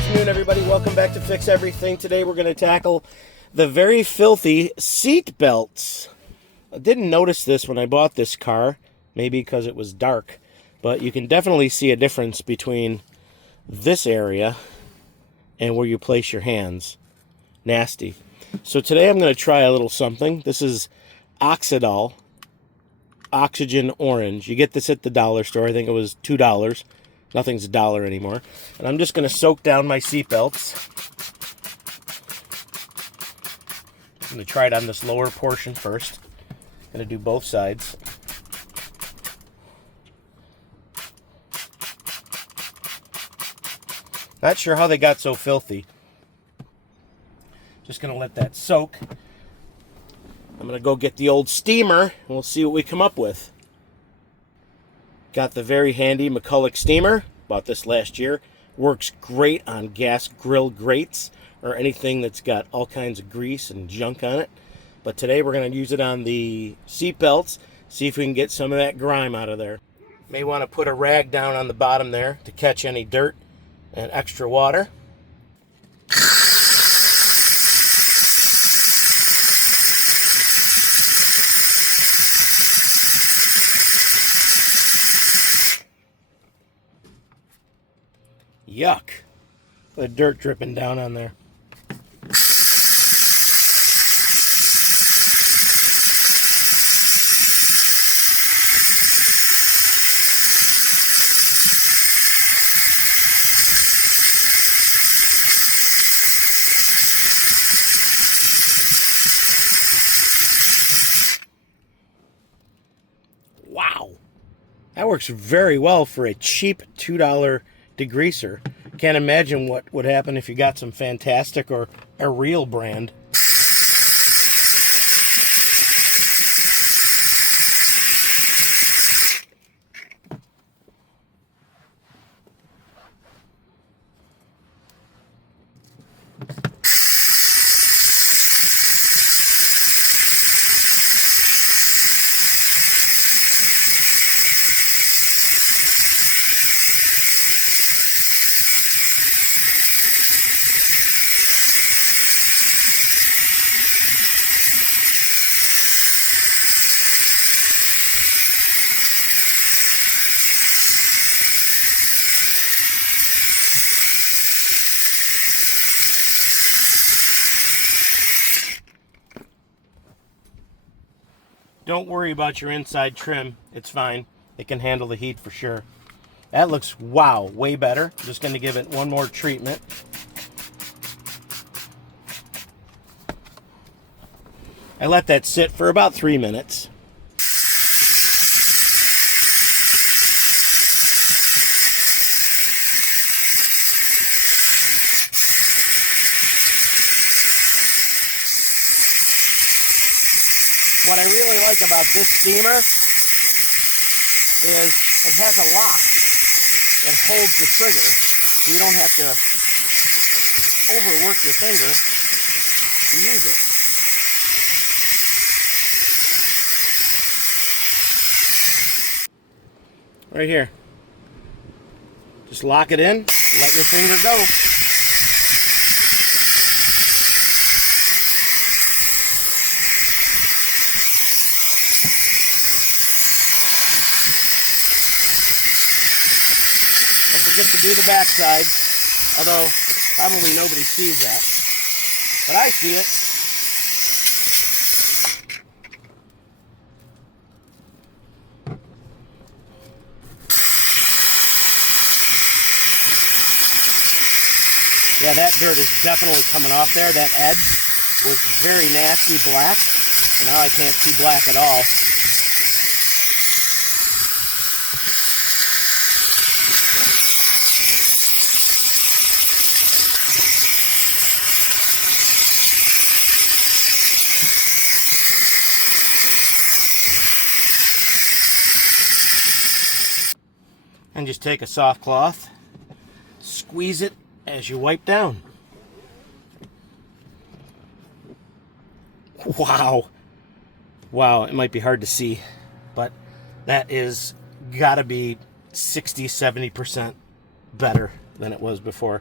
afternoon, everybody. Welcome back to Fix Everything. Today we're going to tackle the very filthy seat belts. I didn't notice this when I bought this car, maybe because it was dark, but you can definitely see a difference between this area and where you place your hands. Nasty. So today I'm going to try a little something. This is Oxidol Oxygen Orange. You get this at the dollar store. I think it was $2. Nothing's a dollar anymore. And I'm just going to soak down my seat belts. I'm going to try it on this lower portion first. I'm going to do both sides. Not sure how they got so filthy. Just going to let that soak. I'm going to go get the old steamer, and we'll see what we come up with. Got the very handy McCulloch steamer. Bought this last year. Works great on gas grill grates or anything that's got all kinds of grease and junk on it. But today we're going to use it on the seat belts. See if we can get some of that grime out of there. May want to put a rag down on the bottom there to catch any dirt and extra water. Yuck. The dirt dripping down on there. Wow. That works very well for a cheap $2 degreaser. Can't imagine what would happen if you got some Fantastic or a real brand. Don't worry about your inside trim. It's fine. It can handle the heat for sure. That looks, wow, way better. I'm just going to give it one more treatment. I let that sit for about 3 minutes. What I really like about this steamer is it has a lock that holds the trigger, so you don't have to overwork your finger to use it. Right here. Just lock it in, let your finger go. Don't forget to do the back side, although probably nobody sees that. But I see it. Yeah, that dirt is definitely coming off there. That edge was very nasty black. And now I can't see black at all. And just take a soft cloth, squeeze it as you wipe down. Wow. Wow, it might be hard to see, but that is gotta be 60-70% better than it was before.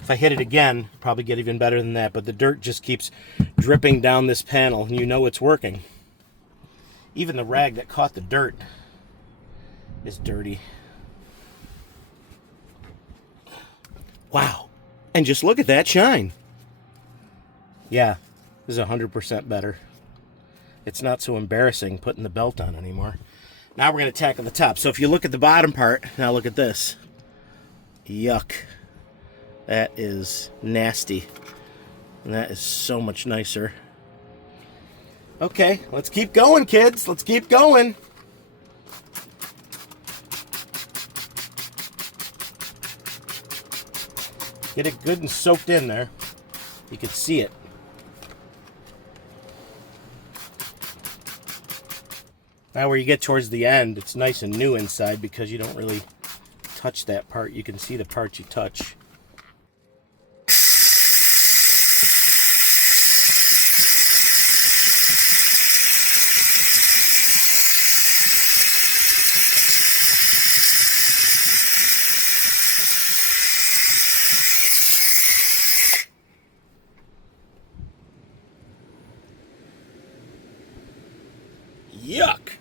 If I hit it again, probably get even better than that, but the dirt just keeps dripping down this panel, and you know it's working. Even the rag that caught the dirt is dirty. Wow. And just look at that shine. Yeah, this is 100% better. It's not so embarrassing putting the belt on anymore. Now we're going to tackle the top. So if you look at the bottom part, now look at this. Yuck. That is nasty. And that is so much nicer. Okay, let's keep going, kids. Let's keep going. Get it good and soaked in there. You can see it. Now where you get towards the end, it's nice and new inside because you don't really touch that part. You can see the parts you touch. Yuck!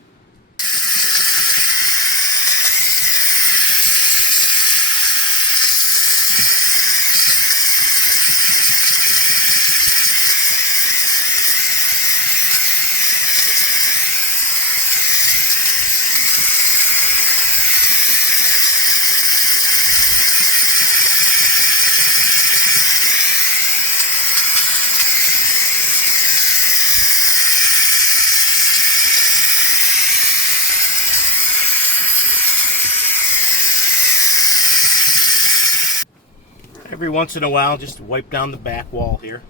Every once in a while, just wipe down the back wall here.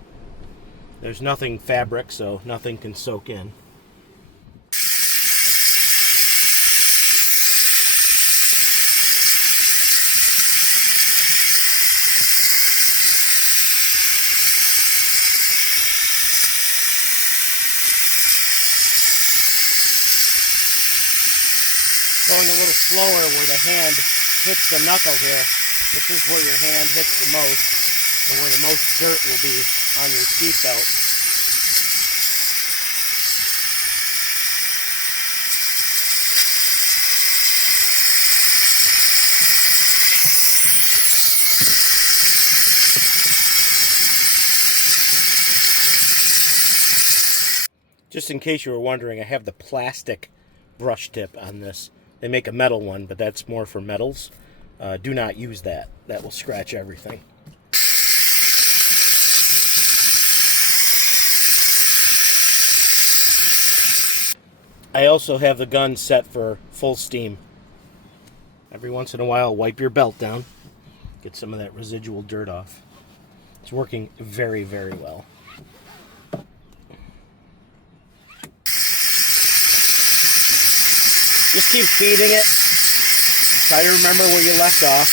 There's nothing fabric, so nothing can soak in. Going a little slower where the hand hits the knuckle here. This is where your hand hits the most, and where the most dirt will be on your seatbelt. Just in case you were wondering, I have the plastic brush tip on this. They make a metal one, but that's more for metals. Do not use that. That will scratch everything. I also have the gun set for full steam. Every once in a while, wipe your belt down. Get some of that residual dirt off. It's working very, very well. Just keep feeding it. Try to remember where you left off.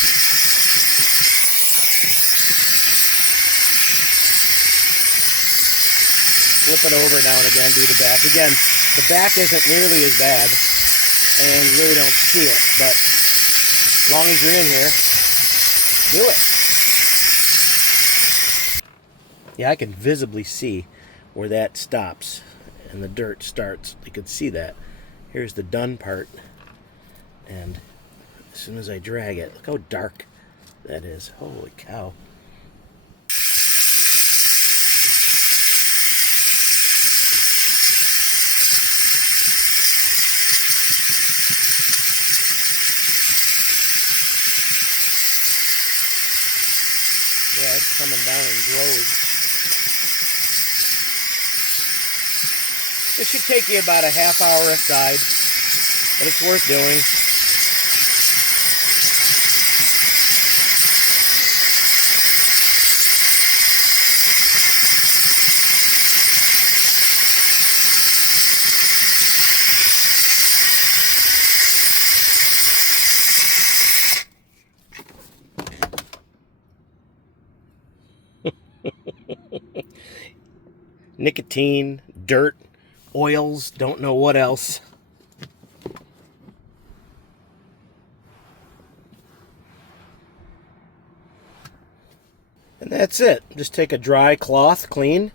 Flip it over now and again, do the back. Again, the back isn't nearly as bad, and you really don't see it, but as long as you're in here, do it. Yeah, I can visibly see where that stops and the dirt starts. You can see that. Here's the done part, and as soon as I drag it, look how dark that is. Holy cow. Yeah, it's coming down in droves. This should take you about a half hour aside, but it's worth doing. Nicotine, dirt, oils, don't know what else. And that's it. Just take a dry cloth, clean,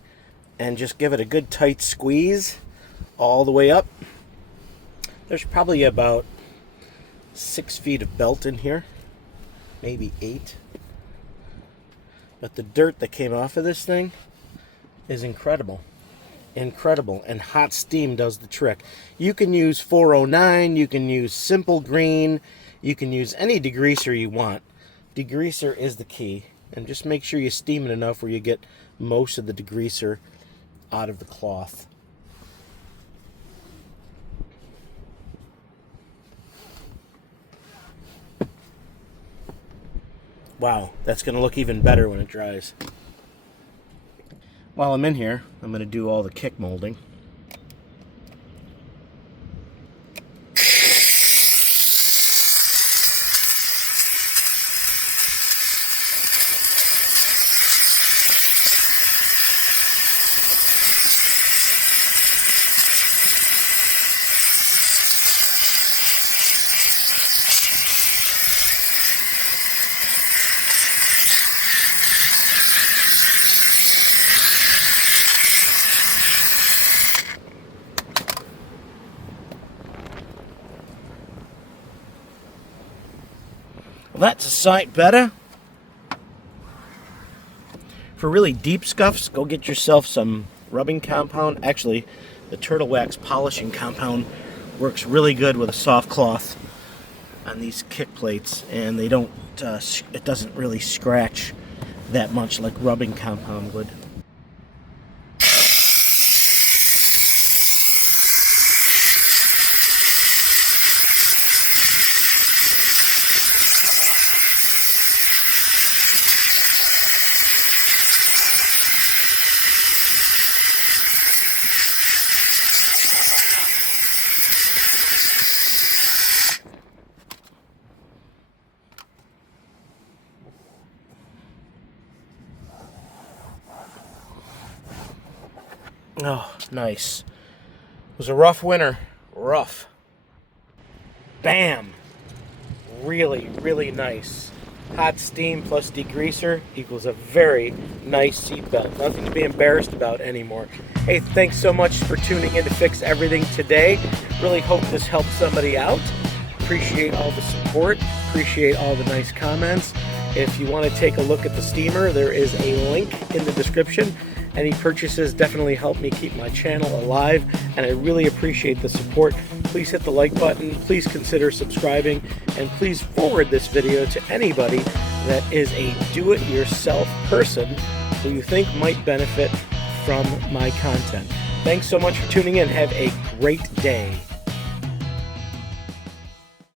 and just give it a good tight squeeze all the way up. There's probably about 6 feet of belt in here, maybe 8. But the dirt that came off of this thing is incredible. Incredible. And hot steam does the trick. You can use 409, you can use simple green, you can use any degreaser you want. Degreaser is the key. And just make sure you steam it enough where you get most of the degreaser out of the cloth. Wow, that's going to look even better when it dries. While I'm in here, I'm going to do all the kick molding. Well, that's a sight better. For really deep scuffs, go get yourself some rubbing compound. Actually, the turtle wax polishing compound works really good with a soft cloth on these kick plates, and they don't. It doesn't really scratch that much like rubbing compound would. Oh, nice. It was a rough winter. Rough. Bam! Really, really nice. Hot steam plus degreaser equals a very nice seat belt. Nothing to be embarrassed about anymore. Hey, thanks so much for tuning in to Fix Everything today. Really hope this helps somebody out. Appreciate all the support. Appreciate all the nice comments. If you want to take a look at the steamer, there is a link in the description. Any purchases definitely help me keep my channel alive, and I really appreciate the support. Please hit the like button, please consider subscribing, and please forward this video to anybody that is a do-it-yourself person who you think might benefit from my content. Thanks so much for tuning in. Have a great day.